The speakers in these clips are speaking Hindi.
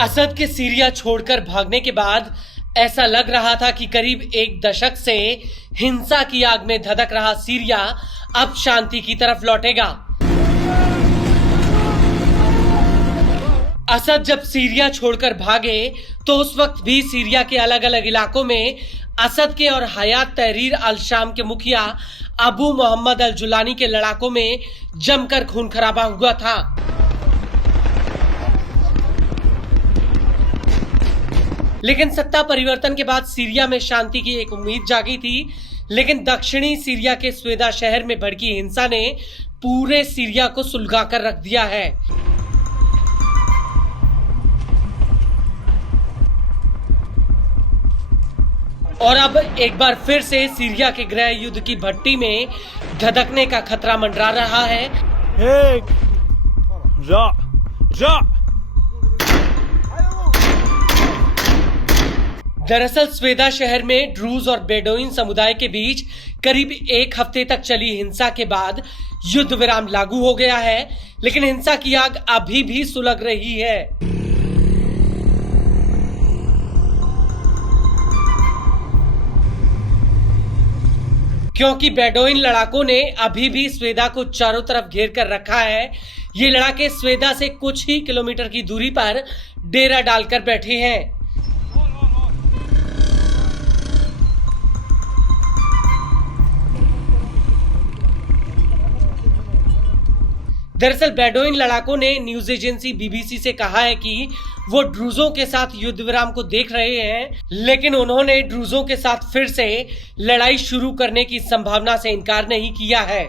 असद के सीरिया छोड़कर भागने के बाद ऐसा लग रहा था कि करीब एक दशक से हिंसा की आग में धधक रहा सीरिया अब शांति की तरफ लौटेगा। असद जब सीरिया छोड़कर भागे तो उस वक्त भी सीरिया के अलग अलग इलाकों में असद के और हयात तहरीर अल शाम के मुखिया अबू मोहम्मद अल जुलानी के लड़ाकों में जमकर खून खराबा हुआ था। लेकिन सत्ता परिवर्तन के बाद सीरिया में शांति की एक उम्मीद जागी थी, लेकिन दक्षिणी सीरिया के स्वेदा शहर में भड़की हिंसा ने पूरे सीरिया को सुलगाकर रख दिया है। और अब एक बार फिर से सीरिया के गृह युद्ध की भट्टी में धधकने का खतरा मंडरा रहा है। दरअसल स्वेदा शहर में ड्रूज और बेडोइन समुदाय के बीच करीब एक हफ्ते तक चली हिंसा के बाद युद्ध विराम लागू हो गया है, लेकिन हिंसा की आग अभी भी सुलग रही है। क्योंकि बेडोइन लड़ाकों ने अभी भी स्वेदा को चारों तरफ घेर कर रखा है। ये लड़ाके स्वेदा से कुछ ही किलोमीटर की दूरी पर डेरा डालकर बैठे हैं। दरअसल बेडोइन लड़ाकों ने न्यूज एजेंसी बीबीसी से कहा है कि वो ड्रूजों के साथ युद्ध विराम को देख रहे हैं, लेकिन उन्होंने ड्रूजों के साथ फिर से लड़ाई शुरू करने की संभावना से इनकार नहीं किया है।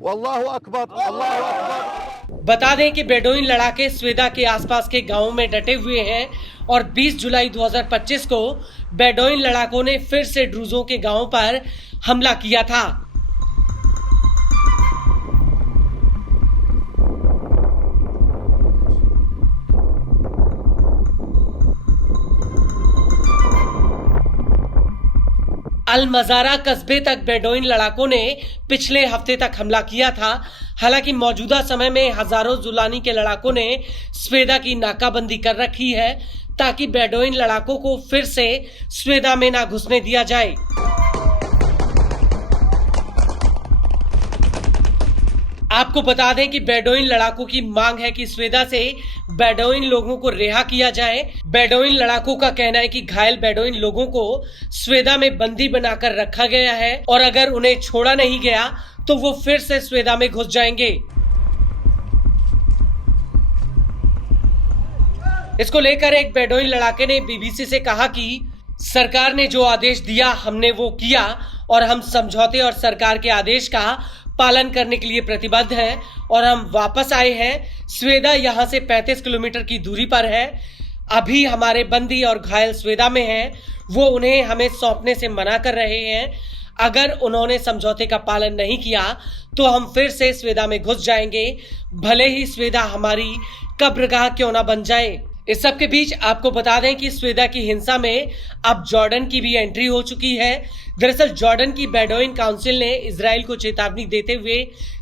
वल्लाहु अकबर अल्लाहु अकबर। बता दें कि बेडोइन लड़ाके स्वेदा के आसपास के गांवों में डटे हुए हैं और 20 जुलाई 2025 को बेडोइन लड़ाकों ने फिर से ड्रूजों के गांवों पर हमला किया था। अल मज़ारा कस्बे तक बेडोइन लड़ाकों ने पिछले हफ्ते तक हमला किया था। हालांकि मौजूदा समय में हजारों जुलानी के लड़ाकों ने स्वेदा की नाकाबंदी कर रखी है ताकि बेडोइन लड़ाकों को फिर से स्वेदा में ना घुसने दिया जाए। आपको बता दें कि बेडोइन लड़ाकों की मांग है कि स्वेदा से बेडोइन लोगों को रिहा किया जाए। बेडोइन लड़ाकों का कहना है कि घायल बेडोइन लोगों को स्वेदा में बंदी बनाकर रखा गया है और अगर उन्हें छोड़ा नहीं गया तो वो फिर से स्वेदा में घुस जाएंगे। इसको लेकर एक बेडोइन लड़ाके ने बीबीसी से कहा कि सरकार ने जो आदेश दिया हमने वो किया और हम समझौते और सरकार के आदेश का पालन करने के लिए प्रतिबद्ध हैं और हम वापस आए हैं। स्वेदा यहां से 35 किलोमीटर की दूरी पर है। अभी हमारे बंदी और घायल स्वेदा में हैं। वो उन्हें हमें सौंपने से मना कर रहे हैं। अगर उन्होंने समझौते का पालन नहीं किया तो हम फिर से स्वेदा में घुस जाएंगे, भले ही स्वेदा हमारी कब्रगाह क्यों ना बन जाए। इस सब के बीच आपको बता दें कि स्वेदा की हिंसा में अब जॉर्डन की भी एंट्री हो चुकी है। दरअसल जॉर्डन की बेडोइन काउंसिल ने इजराइल को चेतावनी देते हुए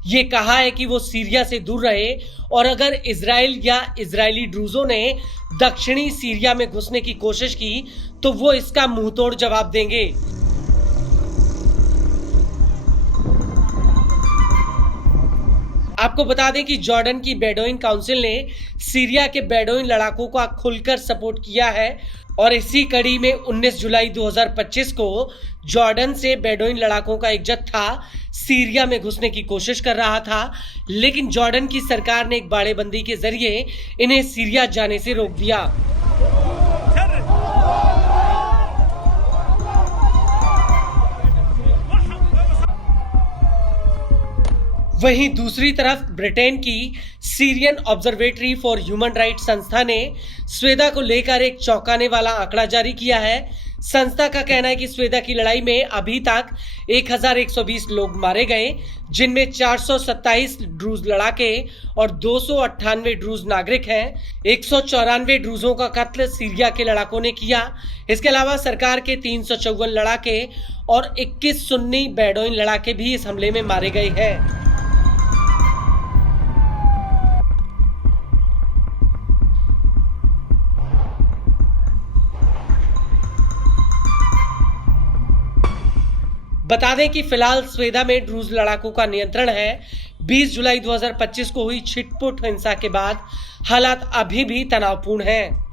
ये कहा है कि वो सीरिया से दूर रहे और अगर इजराइल या इजरायली ड्रूजों ने दक्षिणी सीरिया में घुसने की कोशिश की तो वो इसका मुंहतोड़ जवाब देंगे। आपको बता दें कि जॉर्डन की बेडोइन काउंसिल ने सीरिया के बेडोइन लड़ाकों का खुलकर सपोर्ट किया है और इसी कड़ी में 19 जुलाई 2025 को जॉर्डन से बेडोइन लड़ाकों का एक जत्था सीरिया में घुसने की कोशिश कर रहा था, लेकिन जॉर्डन की सरकार ने एक बाड़ेबंदी के जरिए इन्हें सीरिया जाने से रोक दिया। वहीं दूसरी तरफ ब्रिटेन की Syrian observatory for human rights संस्था ने स्वेदा को लेकर एक चौंकाने वाला आंकड़ा जारी किया है। संस्था का कहना है कि स्वेदा की लड़ाई में अभी तक 1120 लोग मारे गए, जिनमें 427 ड्रूज लड़ाके और 298 ड्रूज नागरिक हैं। 194 ड्रूजों का कत्ल सीरिया के लड़ाकों ने किया। इसके अलावा सरकार के 354 लड़ाके और 21 सुन्नी बेडोइन लड़ाके भी इस हमले में मारे गए हैं। बता दें कि फिलहाल स्वेदा में ड्रूज लड़ाकों का नियंत्रण है। 20 जुलाई 2025 को हुई छिटपुट हिंसा के बाद हालात अभी भी तनावपूर्ण हैं।